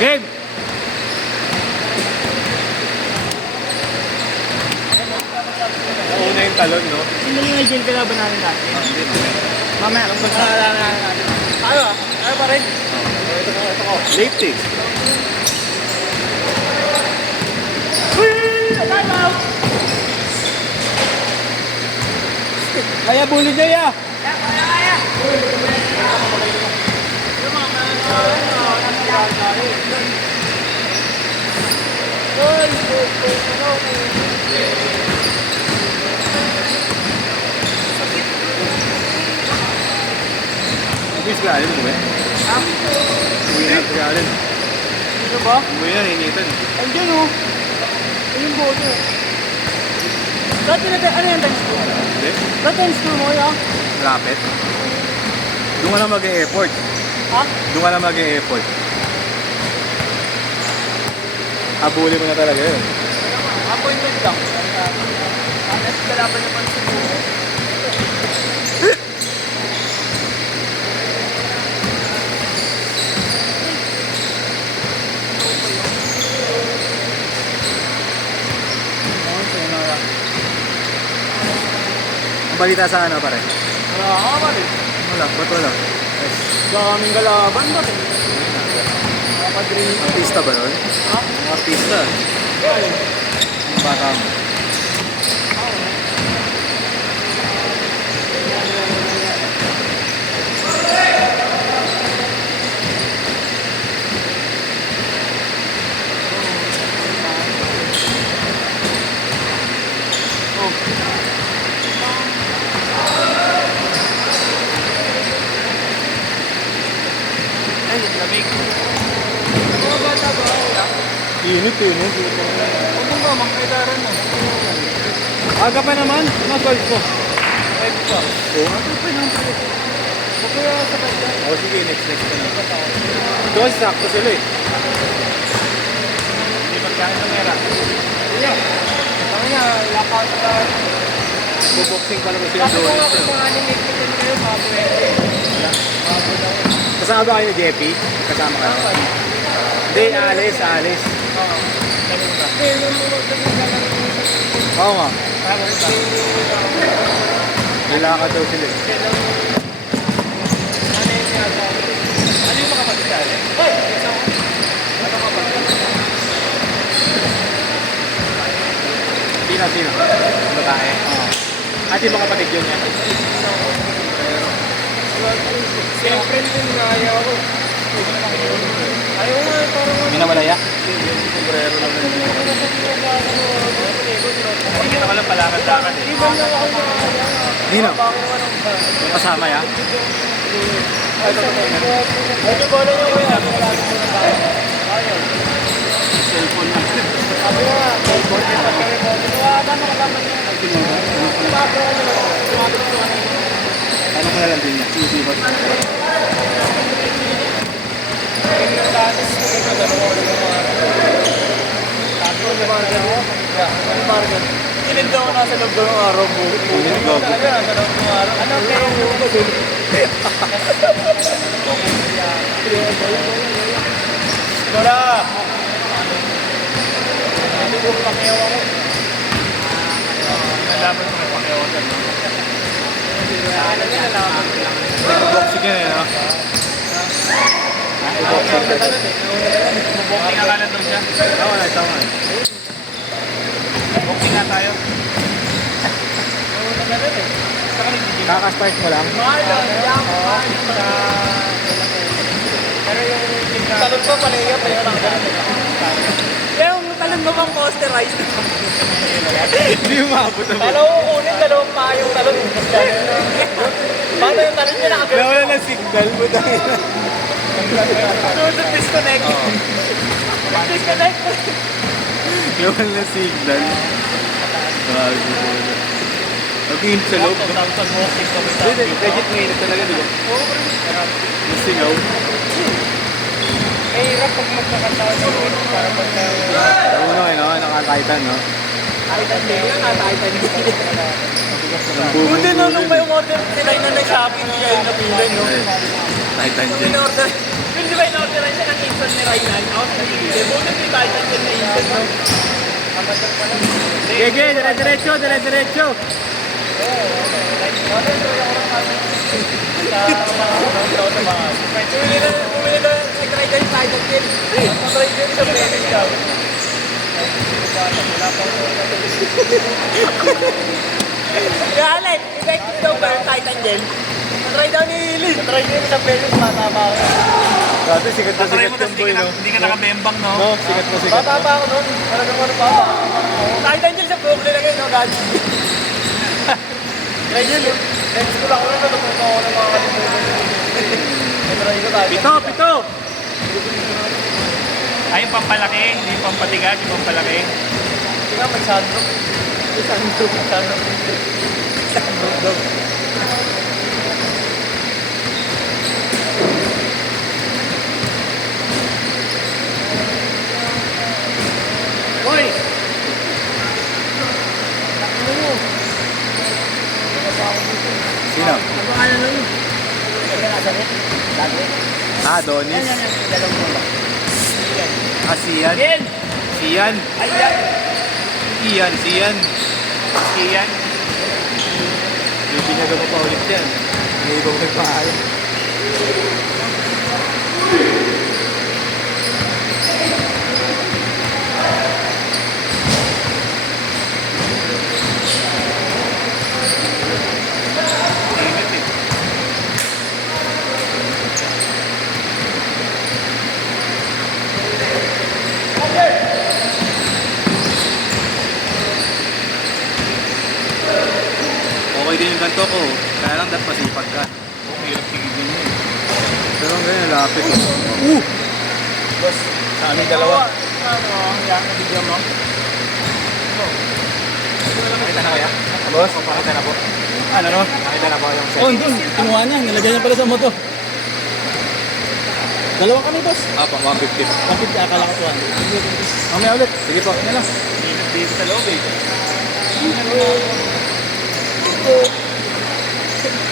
Game! Nauna yung talon, no? Sino yung agent kalaban natin dati? Mamaya, kung pagkakalaan natin. Ano ah? Ano pa rin? Ito ko. Safety. Kaya bully niya ya. Kaya. Uwi sa alin mo eh. Ha? Uwi na sa alin. Ano ba? Uwi na, hinitan. Andiyan o. Ayun yung bote. Dati na ano yan times 2? Hindi. Dati times 2 mo yan? Rapid. Doon ka na mag-e-effort. Ha? Doon ka na mag-e-effort. Abuli mo na talaga yun. Appointment lang. At kalaban naman siguro. Ang balita sa ano pare? Wala ka ba rin? Wala, ba't wala? Daming kalaban ba rin? Mga padrino. Artista ba yun? Ha? Artista. Ayun. Ang bata mo. Ay, lamig. Mga bata ba? Wala. Init eh, no? Huwag mo ba, magkailaran mo. Aga pa naman, mag-golf ko. Pwede pa. Oo. Ano pa yung pwede? Huwag kaya sa kanya. O sige, next ka na. Doon, sakto sila eh. Hindi magkain ng era. Iya. Sabi niya, lakaw sa tayo. Buboxing pala sila Kasi doon. kung mga animate ko din kayo, mga pwede. Kasama ba kayo ni Jeppy? Kasama ka? Hindi, alis. Oo. Pero yung mga ganun. Oo nga. Nilakad daw sila eh. Ano yung yata? Ano yung makapatid ka? Hoy! Ano kapatid? Sino? Babae? Oo. At yung mga kapatid yun yan? Siyempre din na ayaw ako. Ayaw nga, parang Minawalaya? sombrero lang. Hindi ka lang palakad-lakad eh. Hindi ba lang ako na Nino? bangin naman ang ba? Yung kasama ya? Ano ba lang yung wala? Ayaw. Cellphone na. Sabi nga, cellphone niya pa kayo mo. Tinuwatan mo kasama niya. Ano ka na lang din niya? Easy ba? Kilid daw ako nasa loob ng araw mo. Kilid daw. Talaga nasa loob ng araw. Ano kaya yung Lola! Hindi ko pakiyaw ako. Nalaman ko may pakiyaw ako. Nag-boxing ka na no? Boxing nga kalan daw siya. Tama na. Boxing nga tayo. Kaka-start mo lang? Pero yung talon pa pala yun, pero lang yung talon mo bang posterized? Hindi umabot na. Paano ko kunin dalawang pa yung talon? Paano yung talon niya nakagano? Nawala na signal mo dahil. Disconnect. Disconnect. Nawala na signal. Bago po na. Nag-iim sa loob. Legit mainit talaga, di ba? Yung singaw. Eh, hirap pag magkakatawa sa road para pagka... Ano no? Naka-Titan, no? Titan din yun, Titan din. Buti Buti nung may umorder sila na ng Shopee nung kayo napila, no? Titan Nung din. in-order, yun di ba in-order siya ng instant ni Ryan, ako sa nagigil. Buti may Titan din na isip, no? Amateur pa lang. Gege, dire-diretso, dire-diretso. Bumili na nag-try din Titan din. Nag-try din sa planet ka. Kaya alin, effective daw ba yung Titan din? Nag-try daw ni Liz. Nag-try din sa planet, matama ako. Dati sikat na Try sikat mo yung tapos boy, no? hindi ka nakabembang, no? No, sikat na sikat. Bata pa ako nun. Talagang ano pa ako. Titan din sa Brooklyn na kayo, no? God. Next school ako nun, natupunta ako ng mga kalimutan. Nag-try ko tayo. Pito! Ay, yung pampalaki, hindi yung pampatigas, yung pampalaki. Hindi nga, may sandrock. May sandrock. Sandrock daw. Boy! Sino? Ano ka na nun? Hindi ka nasakit? Lagi? Ah, Donis. Dalawang bola. Ah, Sian. Yan! Sian. Ayan! Ian, Sian. Iyan. Hindi na daw pa ulit yan. May ibang nagpaalam. Okay din yung ganito ko. Kaya lang dapat masipag ka. Ang hirap tigigin yun. Pero ang ganyan, lapit. Boss, Sa amin dalawa. Ano, yan, nabigyan mo. Pakita na kaya? Boss? Pakita na po. Ano no? Pakita na po yung set. Oh, doon. Kinuha niya. Nilagay niya pala sa moto. Dalawa kami, boss. Ah, pang 150. 150, akala ko 200. Mamaya ulit. Sige po, ina lang. Init dito sa loob, eh.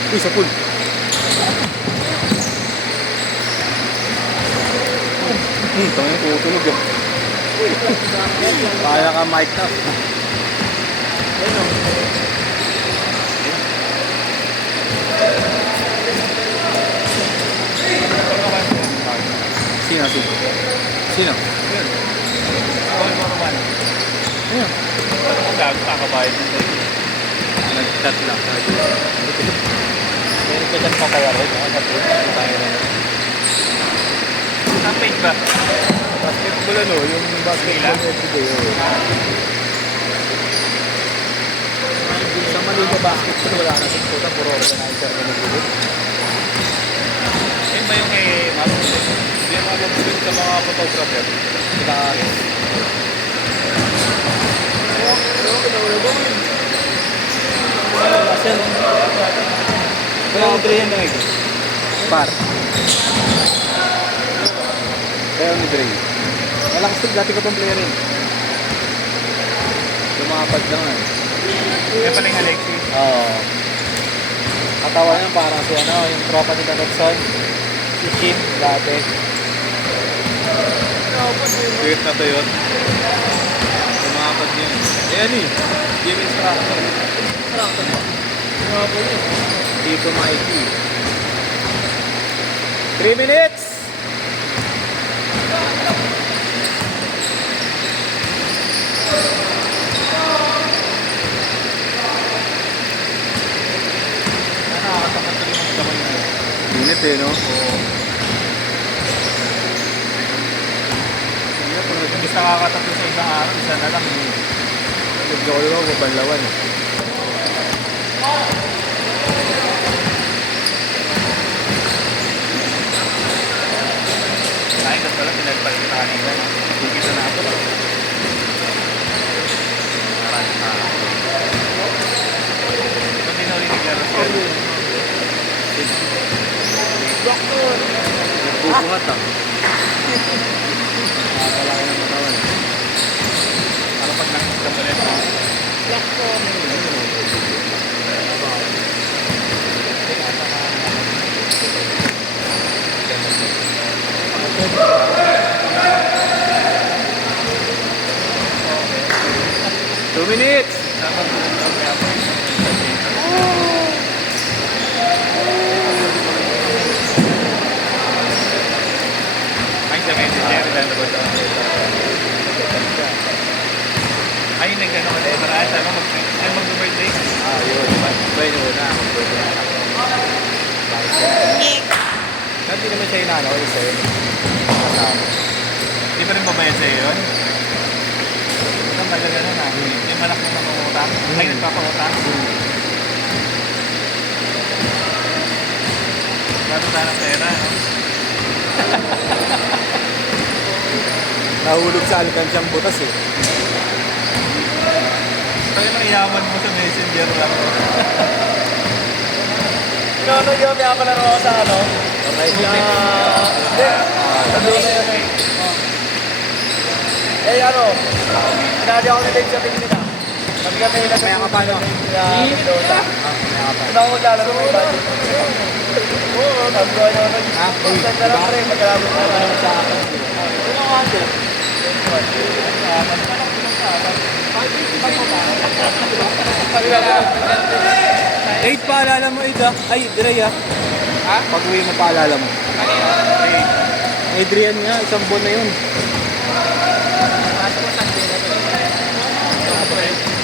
Uy, sa pool. Tangin ko tulog yan. Kaya ka mic up. Sino? Sino? All for one. Ayun. Ang gago, kakabayad na sa'yo. Nag-chat lang. Meron ka dyan pa kaya rin. Ang page ba? Basketball ano, yung basketball everyday. Sa Manila Basketball, wala na sa puta, puro organizer na nag-ulit. Yun ba yung Mas? Hindi yung mababulin sa mga photographer. Kaya ang Dre yan na ito. Par. Kaya ang Dre. Malakas ito, dati ko pang player rin. Lumapad lang eh. Kaya pala yung Alexis. Oo. Katawa niya parang si ano, yung tropa ni Tatotson. Si Kim, dati. Weird na to yun. Lumapad niya. Ayan eh. Game instructor. Lumapad niya. Dito Mikey. 3 minutes! Init eh, no? Oo. Imbis nakakatatlo sa isang araw, isa na lang. Nag-jolo ako, banlawan eh. Ay, ito pala, pinagpalit na kanina. Bukita na ako. Maraming na ako. Ito din ulit naglaro siya. Nagbubuhat ah. Nakakalakan ng katawan. Ano pag nakikita mo rin? 2 minutes. Ay, sa messenger, dahil ba ito? Ay, nagkano ka tayo maraan. Sabi mo, mag-birthday. Yun. Ba yun una. Hindi naman siya inano. Isa yun. Di pa rin babayad sa'yo yun? Ang tagal ganun ah. Yung malak mo mangungutang. Ay, nagpapangutang. Gano'n tayo ng pera, no? Nahulog sa alkansyang butas eh. Kaya nang iyaman mo sa messenger lang. Ano yung may palaro ako sa ano? Okay. Sa dulo yun eh. Eh ano, pinali ako ni Dave sa team nila. Sabi kami nila sa Kaya ka pa, no? Mendoza. Kaya pa. Una ako maglalaro may budget. Oo, sabi ko ano, saan na lang pre, maglalaro ko na lang sa akin. Ano nga doon? Aid, paalala mo, Aid ah. Ay, Dre ah. Ha? Pag uwi mo, paalala mo. Kanina? Adrian nga, isang buwan na yun.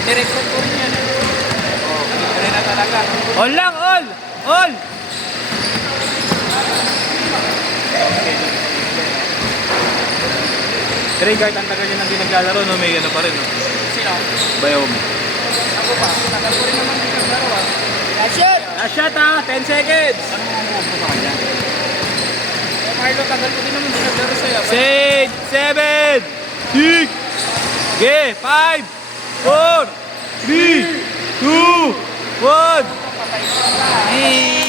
Nirecord ko rin yan. Oo, hindi na talaga. All lang, all! All! Dre, kahit ang tagal niya nang di naglalaro, no, may ano pa rin, no? Sino? Bayaw mo. Ako pa, tagal ko rin naman din naglaro ah. Last shot ah, 10 seconds! Ano mo ang mo sa kanya? Marlo, tagal ko din naman din naglaro sa'yo. 6, 7, 6, okay, 5, 4, 3, 2, 1.